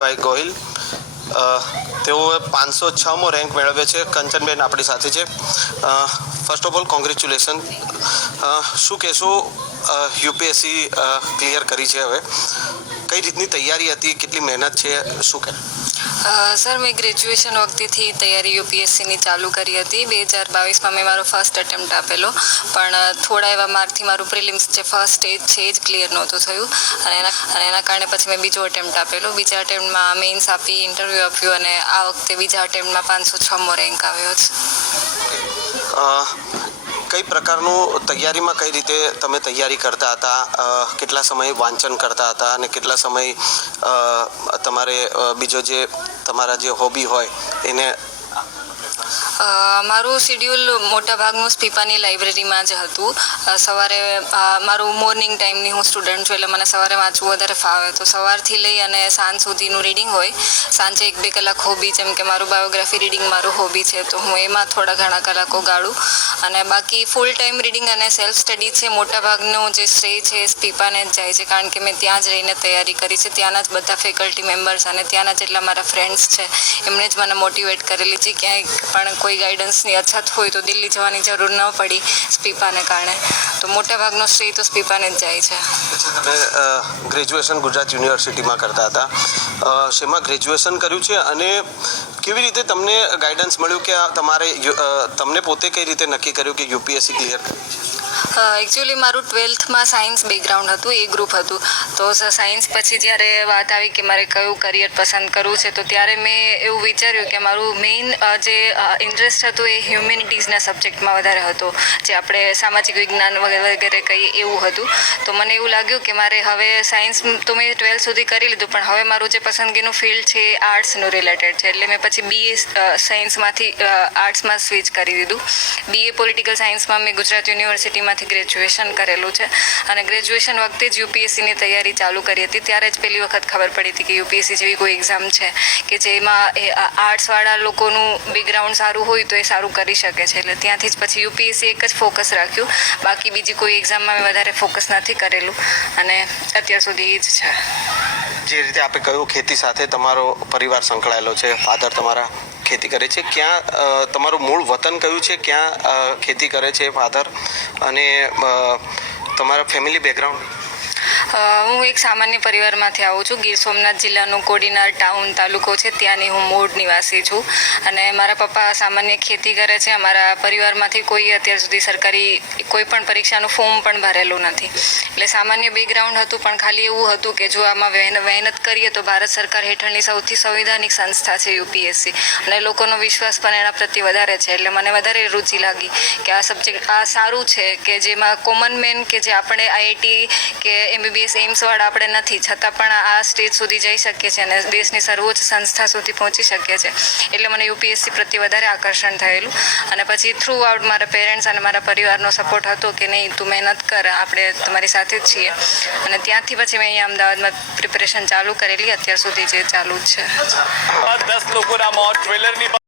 ભાઈ ગોહિલ તેઓએ પાંચસો છમો રેન્ક મેળવ્યો છે. કંચનબેન આપણી સાથે છે. ફર્સ્ટ ઓફ ઓલ કોંગ્રેચ્યુલેશન શું કહેશો? યુપીએસસી ક્લિયર કરી છે હવે. કઈ રીતની તૈયારી હતી? કેટલી મહેનત છે? શું કે અ, સર, મેં ગ્રેજ્યુએશન વખતેથી તૈયારી યુપીએસસીની ચાલુ કરી હતી. બે હજાર બાવીસમાં મેં મારો ફર્સ્ટ અટેમ્પ્ટ આપેલો. પણ થોડા એવા માર્કથી મારું પ્રિલિમ્સ જે ફર્સ્ટ સ્ટેજ છે એ જ ક્લિયર નહોતું થયું. અને એના અને એના કારણે પછી મેં બીજો અટેમ્પ્ટ આપેલો. બીજા અટેમ્પ્ટમાં મેઇન્સ આપી ઇન્ટરવ્યૂ આપ્યું અને આ વખતે બીજા અટેમ્પ્ટમાં પાંચસો છમો રેન્ક આવ્યો છે. કઈ પ્રકારનું તૈયારીમાં કઈ રીતે તમે તૈયારી કરતા હતા? કેટલા સમય વાંચન કરતા હતા અને કેટલા સમય તમારે બીજો જે તમારા જે હોબી હોય એને મારું શેડ્યુલ મોટાભાગનું સ્પીપાની લાઇબ્રેરીમાં જ હતું. સવારે મારું મોર્નિંગ ટાઈમની હું સ્ટુડન્ટ છું એટલે મને સવારે વાંચવું વધારે ફાવે. તો સવારથી લઈ અને સાંજ સુધીનું રીડિંગ હોય. સાંજે એક બે કલાક હોબી જેમ કે મારું બાયોગ્રાફી રીડિંગ મારું હોબી છે, તો હું એમાં થોડા ઘણા કલાકો ગાળું. અને બાકી ફૂલ ટાઈમ રીડિંગ અને સેલ્ફ સ્ટડી છે, મોટાભાગનું જે શ્રેય છે એ સ્પીપાને જ જાય છે. કારણ કે મેં ત્યાં જ રહીને તૈયારી કરી છે. ત્યાંના જ બધા ફેકલ્ટી મેમ્બર્સ અને ત્યાંના જેટલા મારા ફ્રેન્ડ્સ છે, એમણે જ મને મોટિવેટ કરેલી છે. ક્યાંય પણ કોઈ ગાઈડન્સની અછત હોય તો દિલ્હી જવાની જરૂર ન પડી સ્પીપાને કારણે. તો મોટાભાગનો શ્રેય તો સ્પીપાને જ જાય છે. તમે ગ્રેજ્યુએશન ગુજરાત યુનિવર્સિટીમાં કરતા હતા. શેમાં ગ્રેજ્યુએશન કર્યું છે અને કેવી રીતે તમને ગાઈડન્સ મળ્યું કે તમારે તમને પોતે કઈ રીતે નક્કી કર્યું કે યુપીએસસી ક્લિયર એકચ્યુઅલી મારું ટ્વેલ્થમાં સાયન્સ બેકગ્રાઉન્ડ હતું, એ ગ્રુપ હતું. તો સાયન્સ પછી જ્યારે વાત આવી કે મારે કયું કરિયર પસંદ કરવું છે, તો ત્યારે મેં એવું વિચાર્યું કે મારું મેઇન જે ઇન્ટરેસ્ટ હતું એ હ્યુમેનિટીઝના સબ્જેક્ટમાં વધારે હતો. જે આપણે સામાજિક વિજ્ઞાન વગેરે વગેરે કંઈ એવું હતું. તો મને એવું લાગ્યું કે મારે હવે સાયન્સ તો મેં ટ્વેલ્થ સુધી કરી લીધું, પણ હવે મારું જે પસંદગીનું ફિલ્ડ છે એ આર્ટ્સનું રિલેટેડ છે. એટલે મેં પછી બીએ સાયન્સમાંથી આર્ટ્સમાં સ્વિચ કરી દીધું. બીએ પોલિટિકલ સાયન્સમાં મેં ગુજરાત યુનિવર્સિટીમાંથી ગ્રેજ્યુએશન કરેલું છે. અને ગ્રેજ્યુએશન વખતે જ યુપીએસસીની તૈયારી ચાલુ કરી હતી. ત્યારે જ પહેલી વખત ખબર પડી હતી કે યુપીએસસી જેવી કોઈ એક્ઝામ છે કે જેમાં એ આર્ટ્સવાળા લોકોનું બેકગ્રાઉન્ડ સારું હોય તો એ સારું કરી શકે છે. એટલે ત્યાંથી જ પછી યુપીએસસી એક જ ફોકસ રાખ્યું. બાકી બીજી કોઈ એક્ઝામમાં મેં વધારે ફોકસ નથી કરેલું. અને અત્યાર સુધી એ જ છે. જે રીતે આપણે કહ્યું, ખેતી સાથે તમારો પરિવાર સંકળાયેલો છે ફાધર તમારા? ખેતી કરે છે? ક્યાં તમારું મૂળ વતન કયું છે? ક્યાં ખેતી કરે છે ફાધર અને તમારા ફેમિલી બેકગ્રાઉન્ડ હું એક સામાન્ય પરિવારમાંથી આવું છું. ગીર સોમનાથ જિલ્લાનું કોડીનાર ટાઉન તાલુકો છે. ત્યાંની હું મૂળ નિવાસી છું. અને મારા પપ્પા સામાન્ય ખેતી કરે છે. અમારા પરિવારમાંથી કોઈ અત્યાર સુધી સરકારી કોઈ પણ પરીક્ષાનું ફોર્મ પણ ભરેલું નથી. એટલે સામાન્ય બેકગ્રાઉન્ડ હતું, પણ ખાલી એવું હતું કે જો આમાં મહેનત કરીએ તો ભારત સરકાર હેઠળની સૌથી સંવિધાનિક સંસ્થા છે યુપીએસસી અને લોકોનો વિશ્વાસ પણ એના પ્રત્યે વધારે છે. એટલે મને વધારે રુચિ લાગી કે આ સબ્જેક્ટ આ સારું છે કે જેમાં કોમન મેન કે જે આપણે આઈઆઈટી કે એમબીબીએસ એમ્સવાળા આપણે નથી. છતાં પણ આ સ્ટેજ સુધી જઈ શકીએ છીએ અને દેશની સર્વોચ્ચ સંસ્થા સુધી પહોંચી શકીએ છીએ. એટલે મને યુપીએસસી પ્રત્યે વધારે આકર્ષણ થયેલું. અને પછી થ્રુ આઉટ મારા પેરેન્ટ્સ અને મારા પરિવારનો સપોર્ટ હતો કે નહીં, તું મહેનત કર, આપણે તમારી સાથે જ છીએ. અને ત્યાંથી પછી મેં અહીંયા અમદાવાદમાં પ્રિપરેશન ચાલુ કરેલી. અત્યાર સુધી જે ચાલુ જ છે. દસ લોકોના મોત ટ્રેલરની